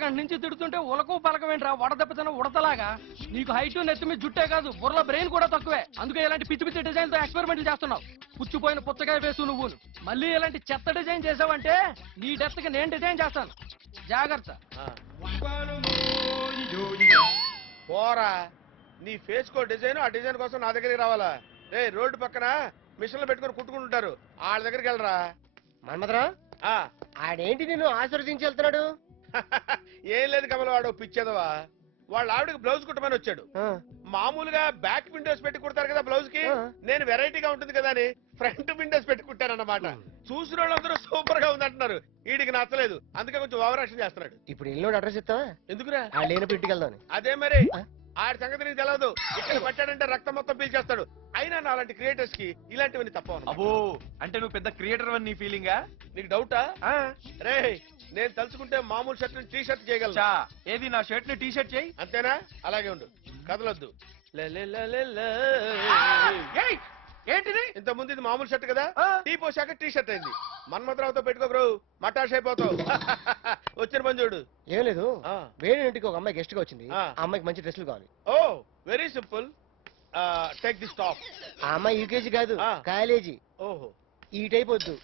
అరగంట నుంచి తిడుతుంటే ఉలకు పలకమేంట్రా వడదెబ్బతిన ఉడతలాగా. నీకు హైట్ నెత్తి మీద జుట్టే కాదు బుర్రలో బ్రెయిన్ కూడా తక్కువే. అందుకే ఇలాంటి పిచ్చి పిచ్చి డిజైన్ తో ఎక్స్పెరిమెంట్లు చేస్తున్నావు. పుచ్చిపోయిన పుచ్చకాయ వేసు నువ్వు. మళ్ళీ ఇలాంటి చెత్త డిజైన్ చేసావంటే నీ డెత్ కి నేను డిజైన్ చేస్తాను. జాగ్రత్త. పోరా, నీ ఫేస్ కో డిజైన్, ఆ డిజైన్ కోసం నా దగ్గరికి రావాలా? రే, రోడ్డు పక్కన మిషన్లు పెట్టుకుని కుట్టుకుంటుంటారు, వాళ్ళ దగ్గరికి వెళ్ళరా. మన్మధరావు, ఆడేంటి నిన్ను ఆశీర్వదించి వెళ్తున్నాడు? ఏం లేదు కమల, వాడు పిచ్చేదవా. వాళ్ళ ఆవిడకి బ్లౌజ్ కుట్టమని వచ్చాడు. మామూలుగా బ్యాక్ విండోస్ పెట్టి కుడతారు కదా బ్లౌజ్ కి, నేను వెరైటీగా ఉంటుంది కదా అని ఫ్రంట్ విండోస్ పెట్టి కుట్టానన్నమాట. చూసిన వాళ్ళందరూ సూపర్ గా ఉంది అంటున్నారు. వీడికి నచ్చలేదు, అందుకే కొంచెం ఓవరాక్షన్ చేస్తున్నాడు. ఇప్పుడు ఇల్లు అడ్రస్ ఇస్తావా? ఎందుకురా? ఆ లేనప్పుడు ఇంటికి వెళ్దాం. అదే మరి, ఆడి సంగతి నీకు తెలియదు. ఇక్కడ పట్టాడంటే రక్తం మొత్తం పీల్చేస్తాడు. అయినా అలాంటి క్రియేటర్స్ కి ఇలాంటివన్నీ తప్ప. అబ్బో, అంటే నువ్వు పెద్ద క్రియేటర్ అని నీ ఫీలింగా? నీకు డౌటా? రే, నేను తలుచుకుంటే మామూలు షర్ట్ టీ షర్ట్ చేయగలను. ఏది నా షర్ట్ ని టీ షర్ట్ చేయి. అంతేనా? అలాగే ఉండు, కదలొద్దు. ఏంటిది? ఇంత ముందు ఇది మామూలు షర్ట్ కదా, టీ పోసాక టీ షర్ట్ అయింది. మన్మథరావుతో పెట్టుకోబ్రో, మటాష్ అయిపోతావు. వచ్చిన పని చూడు. ఏం లేదు, వేరే ఇంటికి ఒక అమ్మాయి గెస్ట్ గా వచ్చింది. ఆ అమ్మాయికి మంచి డ్రెస్సులు కావాలి. Oh, very simple. Take this top. ఆ అమ్మాయి యూకేజీ కాదు, కాలేజీ. ఓహో, ఈ టైప్ వద్దు,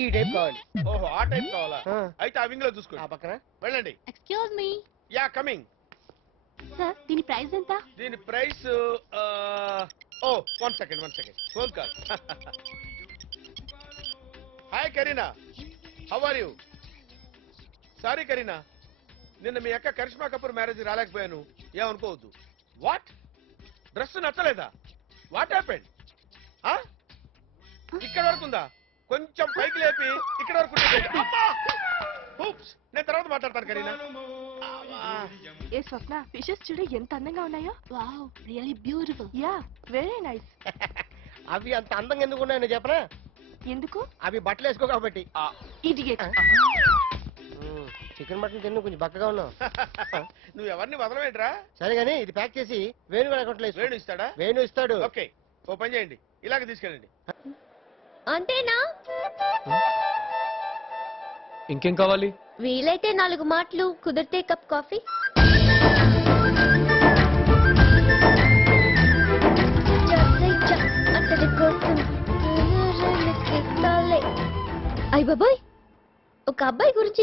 ఈ టైప్ కావాలి. ఓహో, ఆ టైప్ కావాలా? అయితే ఆ వింగ్ లో చూసుకోండి. ఆ పక్కన వెళ్ళండి. Excuse me. Yeah, coming. Sir, దీని ప్రైస్ ఎంత? దీని price, oh, one second phone call. Hi Kareena, how are you? Sorry Kareena, నిన్న మీ అక్క కరిష్మా కపూర్ మ్యారేజ్ రాలేకపోయాను, ఏమనుకోవద్దు. వాట్? డ్రెస్ నచ్చలేదా? What happened? ఇక్కడ వరకు ఉందా? కొంచెం పైకి లేపి ఇక్కడ వరకు నేను తర్వాత మాట్లాడతాను కరీనా. ఏ స్వప్న, ఫిషెస్ చూడు ఎంత అందంగా ఉన్నాయో. Wow, really beautiful. Yeah, very nice. అవి అంత అందంగా ఎందుకు ఉన్నాయని చెప్పరా? ఎందుకు? అవి బట్టలు వేసుకో కాబట్టి. ఇడియట్. చికెన్ మటన్ తిన్ను, కొంచెం బక్కగా ఉన్నావు. నువ్వు ఎవరిని వదలవేంట్రా? సరే గానీ ఇది ప్యాక్ చేసి వేణు అకౌంట్లో వేణు ఇస్తాడా? వేణు ఇస్తాడు. ఓకే, ఓ పని చేయండి, ఇలాగ తీసుకెళ్ళండి. అంతేనా? ఇంకేం కావాలి? వీలైతే 4 మాటలు, కుదిరితే కప్ కాఫీ. అయ్య బాబాయ్, ఒక అబ్బాయి గురించి